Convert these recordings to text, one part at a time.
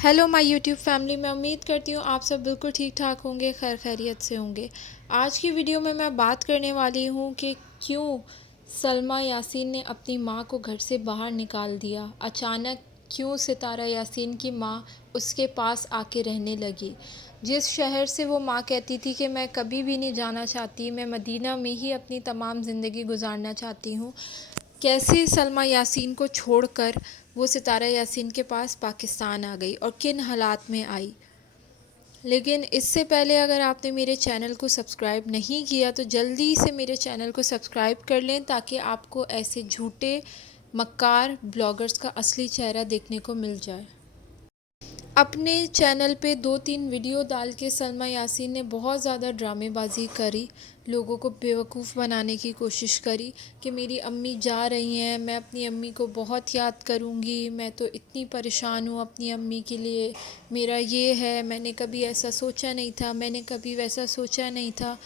Hello my YouTube family. मैं उम्मीद करती हूँ आप सब बिल्कुल ठीक ठाक होंगे, खैर खैरियत से होंगे। आज की वीडियो में मैं बात करने वाली हूँ कि क्यों सलमा यासीन ने अपनी माँ को घर से बाहर निकाल दिया। अचानक क्यों सितारा यासीन की माँ उसके पास आके रहने लगी। जिस शहर से वो माँ कहती थी कि मैं कभी भी नहीं जाना चाहती, मैं मदीना में ही अपनी तमाम ज़िंदगी गुजारना चाहती हूँ, कैसे सलमा यासीन को छोड़कर वो सितारा यासीन के पास पाकिस्तान आ गई और किन हालात में आई। लेकिन इससे पहले अगर आपने मेरे चैनल को सब्सक्राइब नहीं किया तो जल्दी से मेरे चैनल को सब्सक्राइब कर लें, ताकि आपको ऐसे झूठे मक्कार ब्लॉगर्स का असली चेहरा देखने को मिल जाए। अपने चैनल पे 2-3 वीडियो डाल के सलमा यासीन ने बहुत ज़्यादा ड्रामेबाजी करी, लोगों को बेवकूफ़ बनाने की कोशिश करी कि मेरी अम्मी जा रही हैं, मैं अपनी अम्मी को बहुत याद करूँगी, मैं तो इतनी परेशान हूँ अपनी अम्मी के लिए, मेरा ये है, मैंने कभी ऐसा सोचा नहीं था, मैंने कभी वैसा सोचा नहीं था।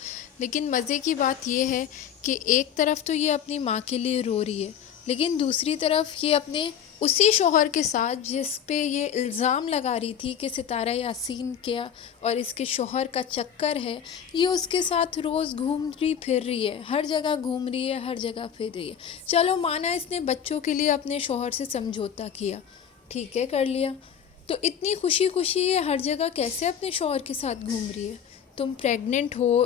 लेकिन मज़े की बात ये है कि एक तरफ तो ये अपनी माँ के लिए रो रही है, लेकिन दूसरी तरफ ये अपने उसी शौहर के साथ जिस पे ये इल्ज़ाम लगा रही थी कि सितारा यासीन क्या और इसके शौहर का चक्कर है, ये उसके साथ रोज़ घूम रही फिर रही है, हर जगह घूम रही है, हर जगह फिर रही है। चलो माना इसने बच्चों के लिए अपने शौहर से समझौता किया, ठीक है, कर लिया, तो इतनी खुशी खुशी ये हर जगह कैसे अपने शौहर के साथ घूम रही है। तुम प्रेग्नेंट हो,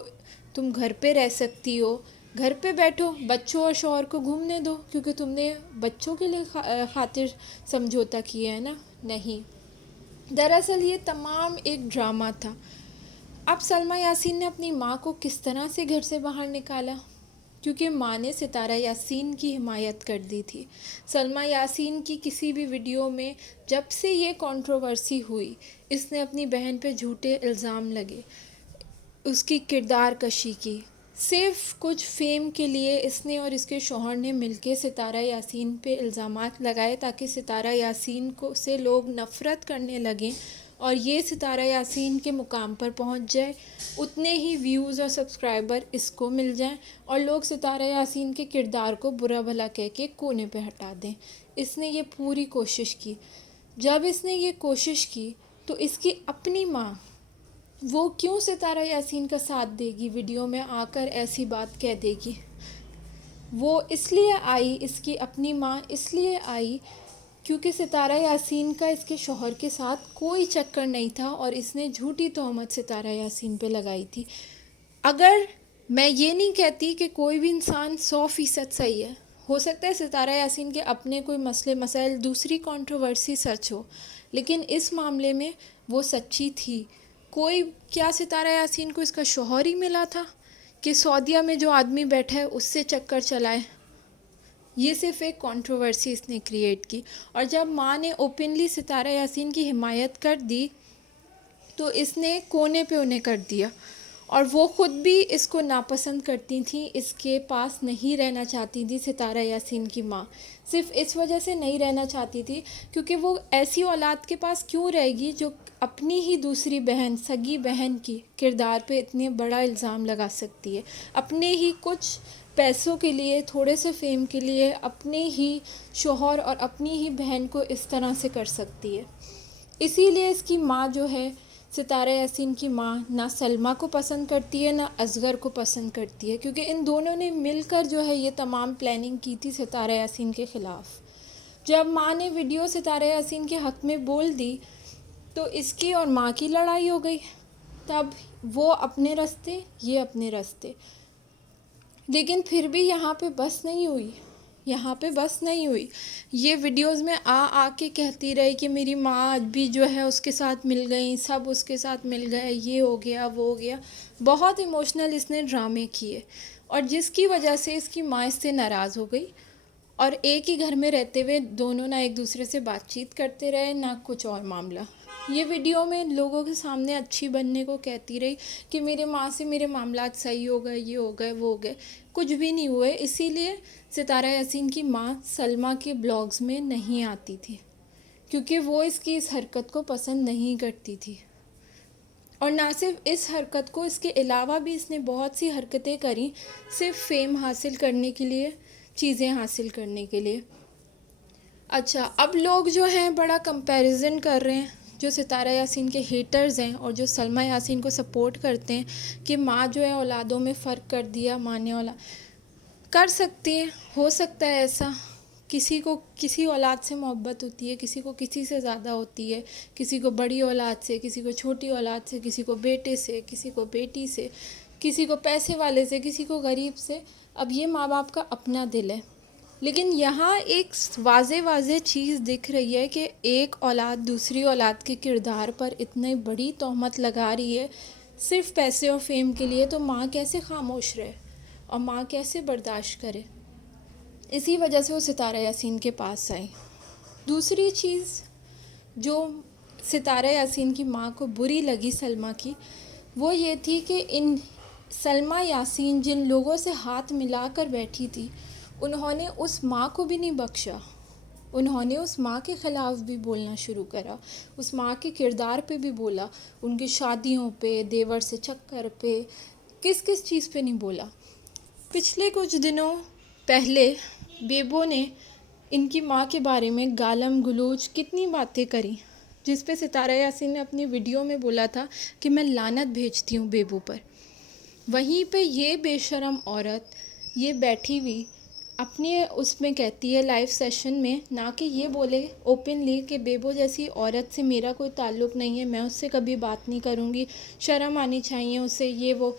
तुम घर पे रह सकती हो, घर पे बैठो, बच्चों और शौहर को घूमने दो, क्योंकि तुमने बच्चों के लिए खातिर समझौता किया है ना। नहीं, दरअसल ये तमाम एक ड्रामा था। अब सलमा यासीन ने अपनी माँ को किस तरह से घर से बाहर निकाला, क्योंकि माँ ने सितारा यासीन की हिमायत कर दी थी। सलमा यासीन की किसी भी वीडियो में जब से ये कंट्रोवर्सी हुई, इसने अपनी बहन पे झूठे इल्ज़ाम लगे, उसकी किरदार कशी की, सिर्फ कुछ फेम के लिए इसने और इसके शौहर ने मिलके सितारा यासीन पे इल्ज़ामात लगाए, ताकि सितारा यासीन को से लोग नफ़रत करने लगें और ये सितारा यासीन के मुकाम पर पहुंच जाए, उतने ही व्यूज़ और सब्सक्राइबर इसको मिल जाएं और लोग सितारा यासीन के किरदार को बुरा भला कह के कोने पे हटा दें। इसने ये पूरी कोशिश की। जब इसने ये कोशिश की तो इसकी अपनी माँ, वो क्यों सितारा यासीन का साथ देगी, वीडियो में आकर ऐसी बात कह देगी। वो इसलिए आई, इसकी अपनी माँ इसलिए आई क्योंकि सितारा यासीन का इसके शौहर के साथ कोई चक्कर नहीं था और इसने झूठी तोहमत सितारा यासीन पे लगाई थी। अगर मैं ये नहीं कहती कि कोई भी इंसान 100% सही है, हो सकता है सितारा यासीन के अपने कोई मसले मसाइल, दूसरी कंट्रोवर्सी सच हो, लेकिन इस मामले में वो सच्ची थी। कोई, क्या सितारा यासीन को इसका शौहर ही मिला था कि सऊदीया में जो आदमी बैठा है उससे चक्कर चलाए? ये सिर्फ एक कंट्रोवर्सी इसने क्रिएट की। और जब माँ ने ओपनली सितारा यासीन की हिमायत कर दी तो इसने कोने पे उन्हें कर दिया, और वो ख़ुद भी इसको नापसंद करती थी, इसके पास नहीं रहना चाहती थी। सितारा यासीन की माँ सिर्फ इस वजह से नहीं रहना चाहती थी क्योंकि वो ऐसी औलाद के पास क्यों रहेगी जो अपनी ही दूसरी बहन, सगी बहन की किरदार पे इतने बड़ा इल्ज़ाम लगा सकती है, अपने ही कुछ पैसों के लिए, थोड़े से फेम के लिए अपने ही शौहर और अपनी ही बहन को इस तरह से कर सकती है। इसीलिए इसकी माँ जो है, सितारा यासीन की माँ, ना सलमा को पसंद करती है ना असगर को पसंद करती है, क्योंकि इन दोनों ने मिलकर जो है ये तमाम प्लानिंग की थी सितारा यासीन के ख़िलाफ़। जब माँ ने वीडियो सितारा यासीन के हक़ में बोल दी तो इसकी और माँ की लड़ाई हो गई। तब वो अपने रास्ते, ये अपने रास्ते। लेकिन फिर भी यहाँ पे बस नहीं हुई, यहाँ पे बस नहीं हुई। ये वीडियोस में आ के कहती रही कि मेरी माँ आज भी जो है उसके साथ मिल गई, सब उसके साथ मिल गए, ये हो गया, वो हो गया। बहुत इमोशनल इसने ड्रामे किए और जिसकी वजह से इसकी माँ इससे नाराज़ हो गई और एक ही घर में रहते हुए दोनों ना एक दूसरे से बातचीत करते रहे, ना कुछ और मामला। ये वीडियो में लोगों के सामने अच्छी बनने को कहती रही कि मेरे माँ से मेरे मामलात सही हो गए, ये हो गए, वो हो गए। कुछ भी नहीं हुए। इसीलिए सितारा यासीन की माँ सलमा के ब्लॉग्स में नहीं आती थी, क्योंकि वो इसकी इस हरकत को पसंद नहीं करती थी। और ना सिर्फ इस हरकत को, इसके अलावा भी इसने बहुत सी हरकतें करी सिर्फ फेम हासिल करने के लिए, चीज़ें हासिल करने के लिए। अच्छा, अब लोग जो हैं बड़ा कंपैरिजन कर रहे हैं جو ستارہ یاسین کے ہیٹرز ہیں اور جو سلمیٰ یاسین کو سپورٹ کرتے ہیں کہ ماں جو ہے اولادوں میں فرق کر دیا، ماں نے کر سکتی ہے، ہو سکتا ہے ایسا، کسی کو کسی اولاد سے محبت ہوتی ہے، کسی کو کسی سے زیادہ ہوتی ہے، کسی کو بڑی اولاد سے، کسی کو چھوٹی اولاد سے، کسی کو بیٹے سے، کسی کو بیٹی سے، کسی کو پیسے والے سے، کسی کو غریب سے. اب یہ ماں باپ کا اپنا دل ہے. لیکن یہاں ایک واضح چیز دکھ رہی ہے کہ ایک اولاد دوسری اولاد کے کردار پر اتنی بڑی تہمت لگا رہی ہے صرف پیسے اور فیم کے لیے. تو ماں کیسے خاموش رہے اور ماں کیسے برداشت کرے؟ اسی وجہ سے وہ ستارہ یاسین کے پاس آئی. دوسری چیز جو ستارہ یاسین کی ماں کو بری لگی سلمیٰ کی، وہ یہ تھی کہ سلمیٰ یاسین جن لوگوں سے ہاتھ ملا کر بیٹھی تھی، انہوں نے اس ماں کو بھی نہیں بخشا. انہوں نے اس ماں کے خلاف بھی بولنا شروع کرا، اس ماں کے کردار پہ بھی بولا، ان کی شادیوں پہ، دیور سے چکر پہ، کس چیز پہ نہیں بولا. پچھلے کچھ دنوں پہلے بیبو نے ان کی ماں کے بارے میں گالم گلوچ کتنی باتیں کریں، جس پہ ستارہ یاسین نے اپنی ویڈیو میں بولا تھا کہ میں لعنت بھیجتی ہوں بیبو پر. وہیں پہ یہ بے شرم عورت یہ بیٹھی ہوئی اپنے اس میں کہتی ہے لائیو سیشن میں، نہ کہ یہ بولے اوپنلی کہ بیبو جیسی عورت سے میرا کوئی تعلق نہیں ہے، میں اس سے کبھی بات نہیں کروں گی، شرم آنی چاہیے اسے، یہ وہ.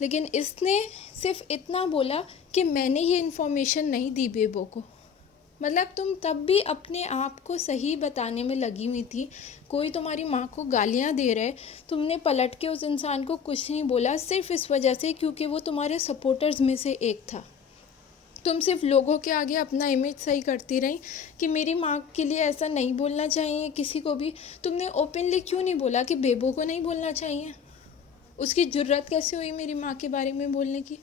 لیکن اس نے صرف اتنا بولا کہ میں نے یہ انفارمیشن نہیں دی بیبو کو. مطلب تم تب بھی اپنے آپ کو صحیح بتانے میں لگی ہوئی تھی. کوئی تمہاری ماں کو گالیاں دے رہے، تم نے پلٹ کے اس انسان کو کچھ نہیں بولا صرف اس وجہ سے کیونکہ وہ تمہارے سپورٹرز میں سے ایک تھا. تم صرف لوگوں کے آگے اپنا امیج صحیح کرتی رہی کہ میری ماں کے لیے ایسا نہیں بولنا چاہیے کسی کو بھی. تم نے اوپنلی کیوں نہیں بولا کہ بیبو کو نہیں بولنا چاہیے؟ اس کی جرت کیسے ہوئی میری ماں کے بارے میں بولنے کی؟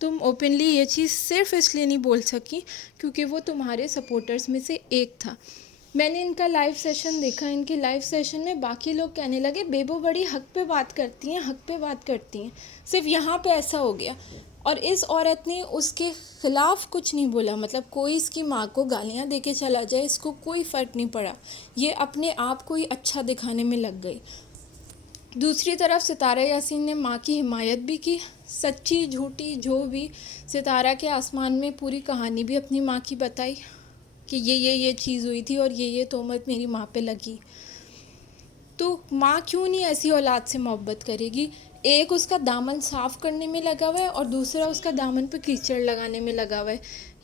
تم اوپنلی یہ چیز صرف اس لیے نہیں بول سکی کیونکہ وہ تمہارے سپورٹرز میں سے ایک تھا. میں نے ان کا لائیو سیشن دیکھا، ان کے لائیو سیشن میں باقی لوگ کہنے لگے بیبو بڑی حق پہ بات کرتی ہیں، حق پہ بات کرتی ہیں، صرف یہاں پہ ایسا ہو گیا. اور اس عورت نے اس کے خلاف کچھ نہیں بولا. مطلب کوئی اس کی ماں کو گالیاں دے کے چلا جائے، اس کو کوئی فرق نہیں پڑا. یہ اپنے آپ کو ہی اچھا دکھانے میں لگ گئی. دوسری طرف ستارہ یاسین نے ماں کی حمایت بھی کی، سچی جھوٹی جو بھی. ستارہ کے آسمان میں پوری کہانی بھی اپنی ماں کی بتائی کہ یہ چیز ہوئی تھی اور یہ تہمت میری ماں پہ لگی. تو ماں کیوں نہیں ایسی اولاد سے محبت کرے گی؟ ایک اس کا دامن صاف کرنے میں لگا ہوا ہے اور دوسرا اس کا دامن پہ کیچڑ لگانے میں لگا ہوا ہے.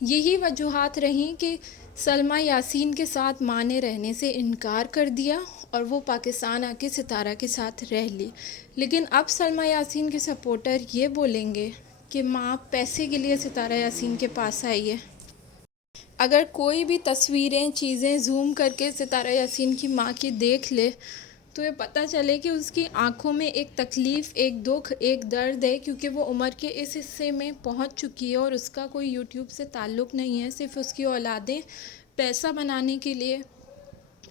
یہی وجوہات رہیں کہ سلمیٰ یاسین کے ساتھ ماں نے رہنے سے انکار کر دیا اور وہ پاکستان آ کے ستارہ کے ساتھ رہ لی. لیکن اب سلمیٰ یاسین کے سپورٹر یہ بولیں گے کہ ماں پیسے کے لیے ستارہ یاسین کے پاس آئی ہے. اگر کوئی بھی تصویریں چیزیں زوم کر کے ستارہ یاسین کی ماں کی دیکھ لے تو یہ پتہ چلے کہ اس کی آنکھوں میں ایک تکلیف، ایک دکھ، ایک درد ہے، کیونکہ وہ عمر کے اس حصے میں پہنچ چکی ہے اور اس کا کوئی یوٹیوب سے تعلق نہیں ہے. صرف اس کی اولادیں پیسہ بنانے کے لیے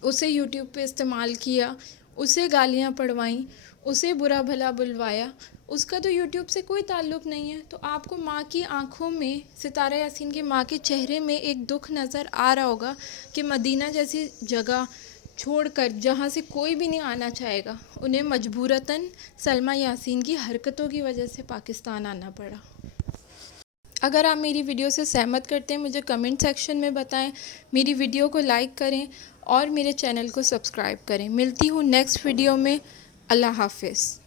اسے یوٹیوب پہ استعمال کیا، اسے گالیاں پڑھوائیں، اسے برا بھلا بلوایا. اس کا تو یوٹیوب سے کوئی تعلق نہیں ہے. تو آپ کو ماں کی آنکھوں میں، ستارہ یاسین کے ماں کے چہرے میں ایک دکھ نظر آ رہا ہوگا کہ مدینہ جیسی جگہ چھوڑ کر، جہاں سے کوئی بھی نہیں آنا چاہے گا، انہیں مجبوراً سلمیٰ یاسین کی حرکتوں کی وجہ سے پاکستان آنا پڑا. اگر آپ میری ویڈیو سے سہمت کرتے ہیں مجھے کمنٹ سیکشن میں بتائیں، میری ویڈیو کو لائک کریں اور میرے چینل کو سبسکرائب کریں. ملتی ہوں نیکسٹ ویڈیو میں. اللہ حافظ.